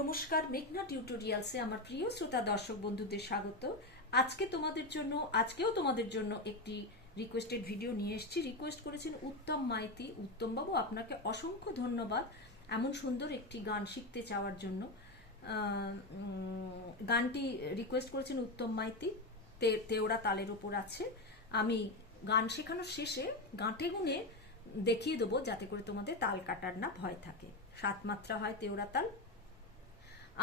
নমস্কার, মেঘনা টিউটোরিয়ালসে আমার প্রিয় শ্রোতা দর্শক বন্ধুদের স্বাগত। আজকেও তোমাদের জন্য একটি রিকোয়েস্টেড ভিডিও নিয়ে এসেছি। রিকোয়েস্ট করেছেন উত্তম মাইতি। উত্তম বাবু, আপনাকে অসংখ্য ধন্যবাদ এমন সুন্দর একটি গান শিখতে চাওয়ার জন্য। গানটি রিকোয়েস্ট করেছেন উত্তম মাইতি, তেওড়া তালের ওপর আছে। আমি গান শেখানোর শেষে গাঁটে গুনে দেখিয়ে দেবো, যাতে করে তোমাদের তাল কাটার না ভয় থাকে। 7 মাত্রা হয় তেওড়া তাল।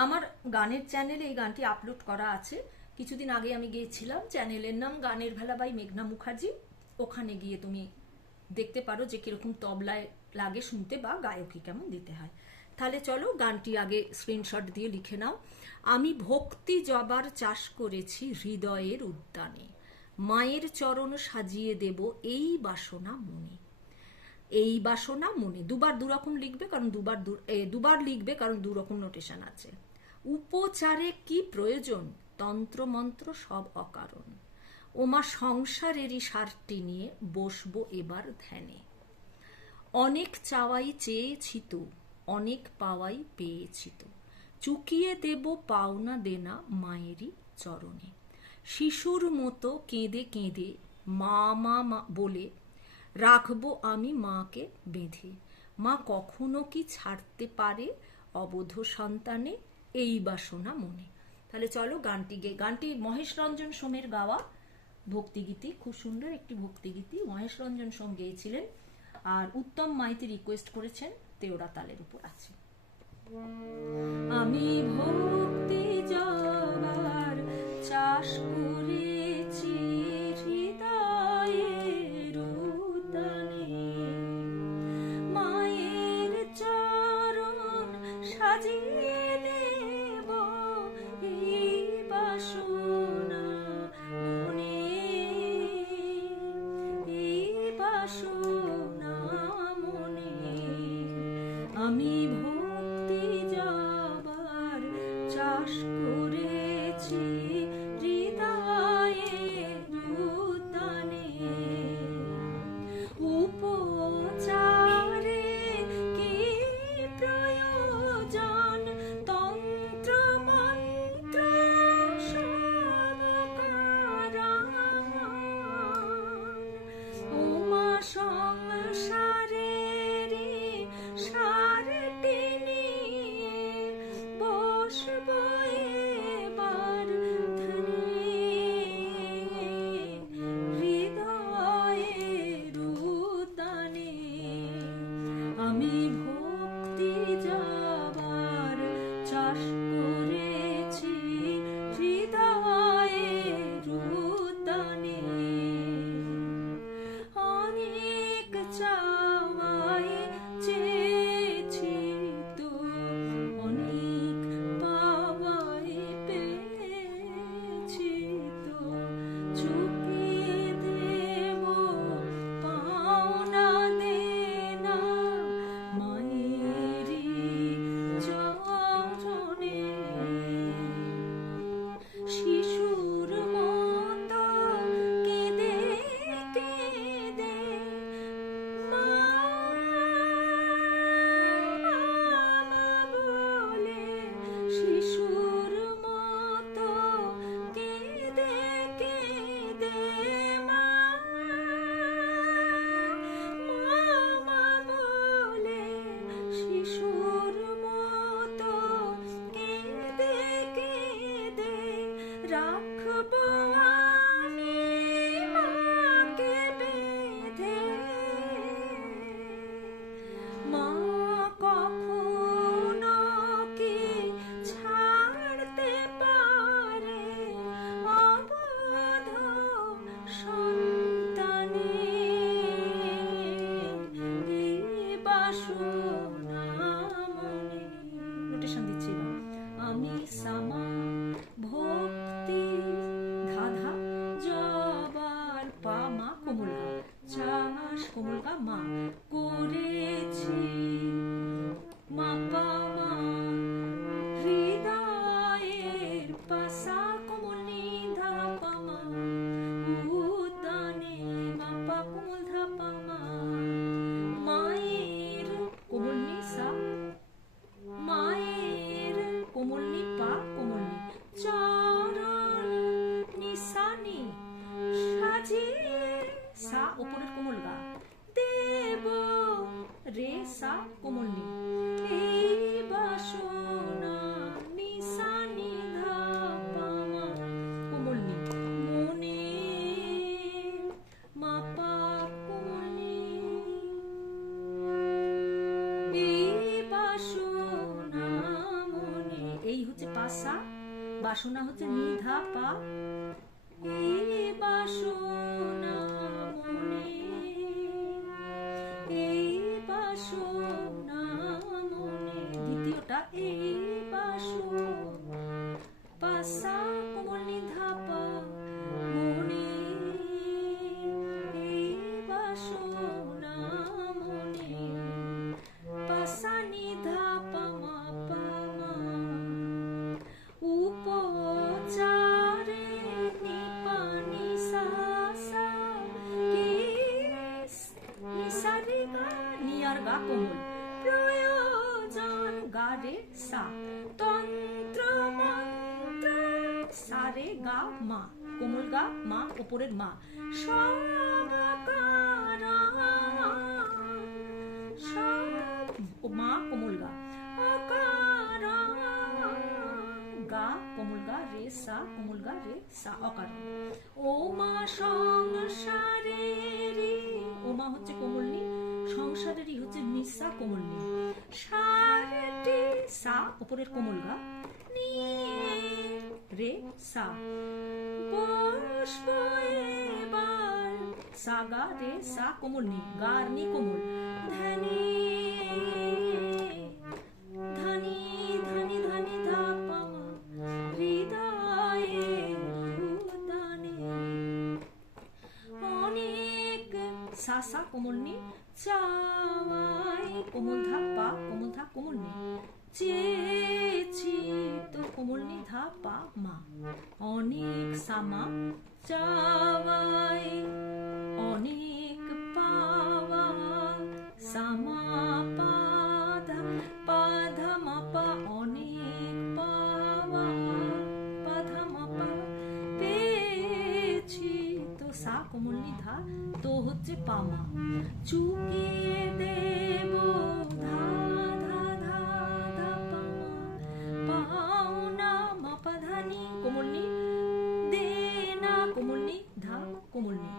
আমার গানের চ্যানেলে এই গানটি আপলোড করা আছে। কিছুদিন আগে আমি গিয়েছিলাম, চ্যানেলের নাম গানের ভেলা বাই মেঘনা মুখার্জি। ওখানে গিয়ে তুমি দেখতে পারো যে কিরকম তবলায় লাগে শুনতে বা গায়কি কেমন দিতে হয়। তাহলে চলো গানটি আগে স্ক্রিনশট দিয়ে লিখে নাও। আমি ভক্তি জবার চাষ করেছি হৃদয়ের উদ্যানে, মায়ের চরণ সাজিয়ে দেব এই বাসনা মনে। এই বাসনা মনে দুবার দুরকম লিখবে, কারণ দুবার লিখবে, কারণ দুরকম নোটেশন আছে। উপচারে কি প্রয়োজন, তন্ত্র মন্ত্র সব অকারণ। ওমা সংসারেরই সারটি নিয়ে বসবো এবার ধ্যানে। অনেক চাওয়াই চেয়েছি তো, অনেক পাওয়াই পেয়েছি তো, চুকিয়ে দেব পাওনা দেনা মায়েরই চরণে। শিশুর মতো কেঁদে কেঁদে মা মা মা বলে রাখবো আমি মাকে বেঁধে। মা কখনো কি ছাড়তে পারে অবোধ সন্তানে এই বাসনা মনে। তাহলে চলো গানটি মহেশ রঞ্জন সোমের গাওয়া ভক্তিগীতি, খুব সুন্দর একটি ভক্তিগীতি। মহেশ রঞ্জন সোম গেয়েছিলেন, আর উত্তম মাইতি রিকোয়েস্ট করেছেন তেওড়া তালের উপর আছে। আমি ভক্তি জবার চাষ করেছি হৃদয়ের উদ্যানে, মায়ের চরণ সাজিয়ে দেব এই বাসনা মনে, এই বাসনা মনে। আমি ভক্তি জবার চাষ করেছি হৃদয়ের উদ্যানে, উপচারে কি প্রয়োজন, তন্ত্র মন্ত্র সব কারণ। ওমা সংসারেরই সারটি নিয়ে বসবো এবার ধ্যানে। হৃদয়ের উদ্যানে আমি ভক্তি জবার চাষ করেছি হৃদয়ের উদ্যানে। অনেক চাওয়াই চেয়েছি তো, অনেক পাওয়াই পেয়েছি তো, চুকিয়ে দেব পাওনা দেনা মায়েরই চরণে। শিশুর মতো কেঁদে কেঁদে মা বলে, শিশুর মতো কেঁদে কেঁদে মা বলে, শিশুর মতো কেঁদে কেঁদে রাখবো আমি মাকে বেঁধে। মা কখনো কি ছাড়তে পারে অবোধ সন্তানে এই বাসনা মনে। নোটেশন দিচ্ছি না। আমি সামা ভক্তি ধাধা জবার পা মা কোমল গা চাষ কোমল গা মা করেছি মা পা মা হৃদয়ের পাশা কোমল নিধা পা মা উদ্যানে মা পা কোমল ধা পা মা। মায়ের কোমল নিসা, মায়ের সা উপরের কোমল গা, দেব রে সা কোমল নি, এই বাসনা নি সা নি ধা পা মা কোমল নি, মনে মা পা কোমল নি, এই বাসনা মনে, এই হচ্ছে পাসা, বাসনা হচ্ছে নি ধা পা, এই বাসনা মনে, এই বাসনা মনে, দ্বিতীয়টা এই বাসনা পাসা কোমল নি ধা পা মনে, এই বাসনা মনে, পাসা নি ধা পা মা পা মা, উপচারে নি পা নি সা সা, কি নি সা রে গা, নি আর গা কোমল, প্রয়োজন গা রে সা, তন্ত্র মন্ত্র সা রে গা মা কোমল গা মা উপরের মা, সমাকারা মা কোমল গা, আকারা গা কোমল গা রে সা কোমল গা রে সা অকার, ও মা সংসারে রে, ও মা হচ্ছে কোমল নি, সংসারেরই হচ্ছে নিসা কোমল নি, সারটি সা উপরের কোমল গা, নি রে সা, বসবো এবার সা গা রে সা কোমল নি, গার নি কোমল, ধানি ধানি ধানি ধানি ধা পা মা, হৃদয়ে উদানে, অনেক সা সা কোমল নি, চাওয়াই কোমল ধা পা কোমল ধা কোমল নি, চেয়েছি তো কোমল নি ধা পা মা, অনেক সামা, চাওয়াই অনেক পাওয়া, সামা পা ধা মা পা, অনেক পাওয়া পা ধা মা পা, পেয়েছি তো সা কোমল নি ধা, তো হচ্ছে পা মা, চুকিয়ে দেব ধা ধা ধা ধা পা মা, পাওনা মা পা ধা নি কোমল নি, দে না কোমল নি ধা কোমল নি,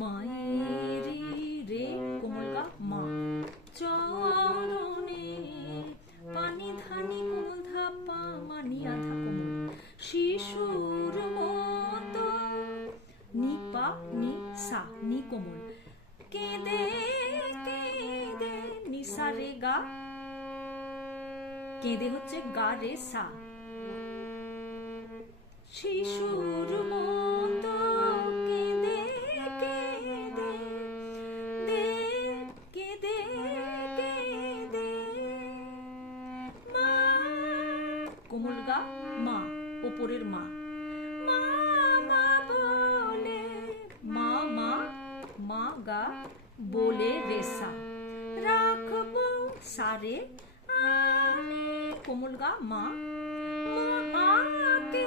মায়েরি রে কোমল গা মা, চরণে পানি ধানি কোমল ধা পা মা, নি আধা কোমল, শিশুর মতো নি পা নি সা নি কোমল, কেঁদে কেঁদে নি সা রে গা, কেঁদে হচ্ছে গা রে সা, শিশুর মতো কেঁদে কেঁদে দে, কেঁদে কেঁদে মা কোমল গা মা উপরের মা, মা মা বলে, মা মা মা গা বলে রে সা, রাখবো সা রে আনে কোমল গা মা, মাকে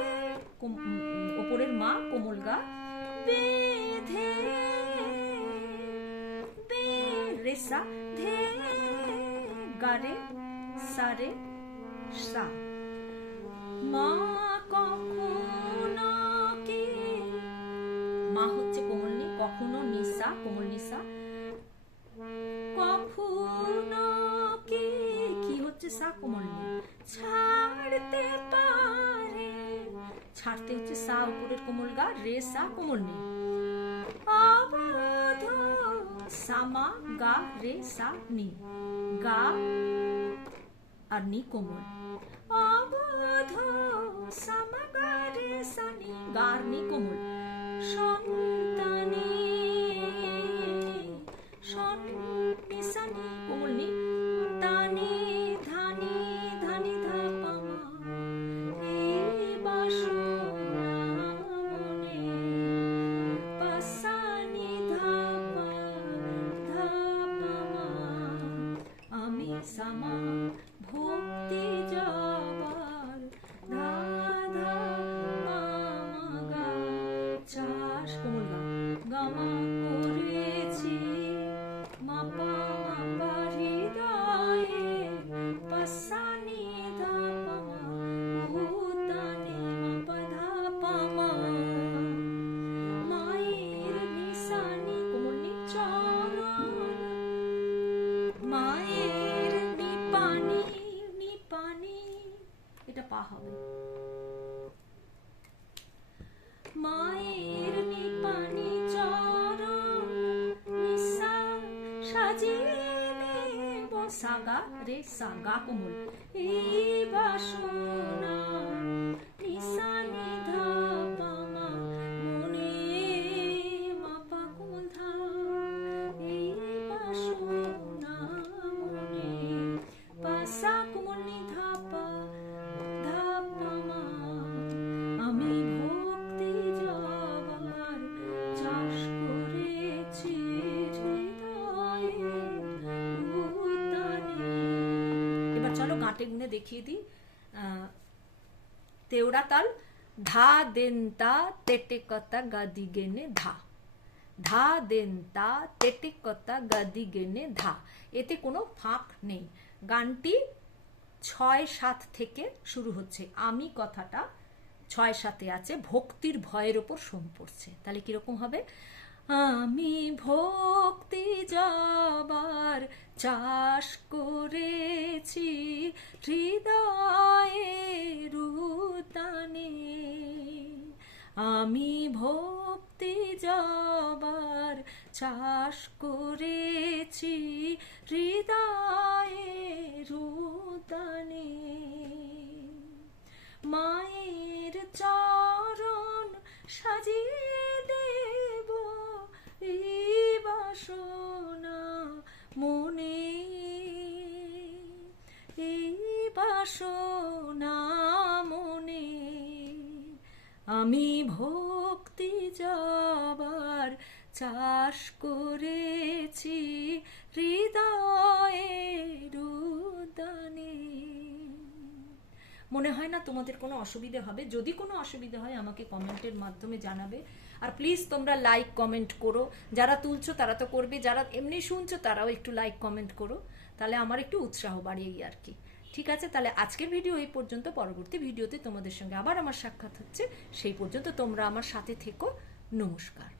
উপরের মা কোমল গা, বেঁধে বে রে সা, ধে গা রে সা রে সা, মা কখনো কি, মা হচ্ছে কোমল নি, কখনো নিসা কোমল নিসা, কখনো কি, কি হচ্ছে সা কোমল নি, ছাড়তে পারে, ছাড়তে হচ্ছে সা উপরের কোমল গা রে সা কোমল নি, অবধ সামা গা রে সা নি, গা আর নি কোমল, অবধ সামা গা রে সা নি, গা আর নি কোমল, সন্তানে সন্নি সা নি কোমল নি, তানি ধানি ধানি ধা পা মা, এই বাসনা মনে, পাসা নি ধা পা মা, আমি সামা ভক্তি যাবার ধা ধা পা মা গা, চাষ এটা পা হবে। মায়ের নিপানি চরণ নিসা সাজিয়ে দেব, সাগা রে সাগা কোমল এই বাসনা, নিসা নিধা পামা মনে মাপা কোমল ধা, এই বাসনা মনে পাসা কোমল নিধা পা ধা পামা। আমি ভক্তি যাবার চাষ করেছি হৃদয়ের উদ্যানে। এবার চলো গাঁটে গুনে দেখিয়ে দিই। তেওড়া তাল, ধা দেন তা তেটে কতা গাদি গেনে ধা, ধা দেন তা তেটে কতা গাদি গেনে ধা। এতে কোনো ফাঁক নেই। গানটি ৬-৭ থেকে শুরু হচ্ছে। আমি কথাটা ৬-৭ আছে, ভক্তির ভয়ের ওপর সোম পড়ছে। তাহলে কিরকম হবে? আমি ভক্তি যাবার চাষ করেছি হৃদয়ের উদ্যানে, আমি ভক্তি যাবার চাষ করেছি হৃদয়ের উদ্যানে, মায়ের চরণ সাজিয়ে দেব এই বাসনা মনে, এই বাসনা মনে। আমি ভক্তি যাবার চাষ করেছি হৃদয়ের উদ্যানে। মনে হয় না তোমাদের কোনো অসুবিধে হবে। যদি কোনো অসুবিধে হয় আমাকে কমেন্টের মাধ্যমে জানাবে। আর প্লিজ তোমরা লাইক কমেন্ট করো। যারা তুলছো তারা তো করবে, যারা এমনি শুনছো তারাও একটু লাইক কমেন্ট করো, তাহলে আমার একটু উৎসাহ বাড়ে এই আর কি। ঠিক আছে, তাহলে আজকের ভিডিও এই পর্যন্ত। পরবর্তী ভিডিওতে তোমাদের সঙ্গে আবার আমার সাক্ষাৎ হচ্ছে। সেই পর্যন্ত তোমরা আমার সাথে থেকো। নমস্কার।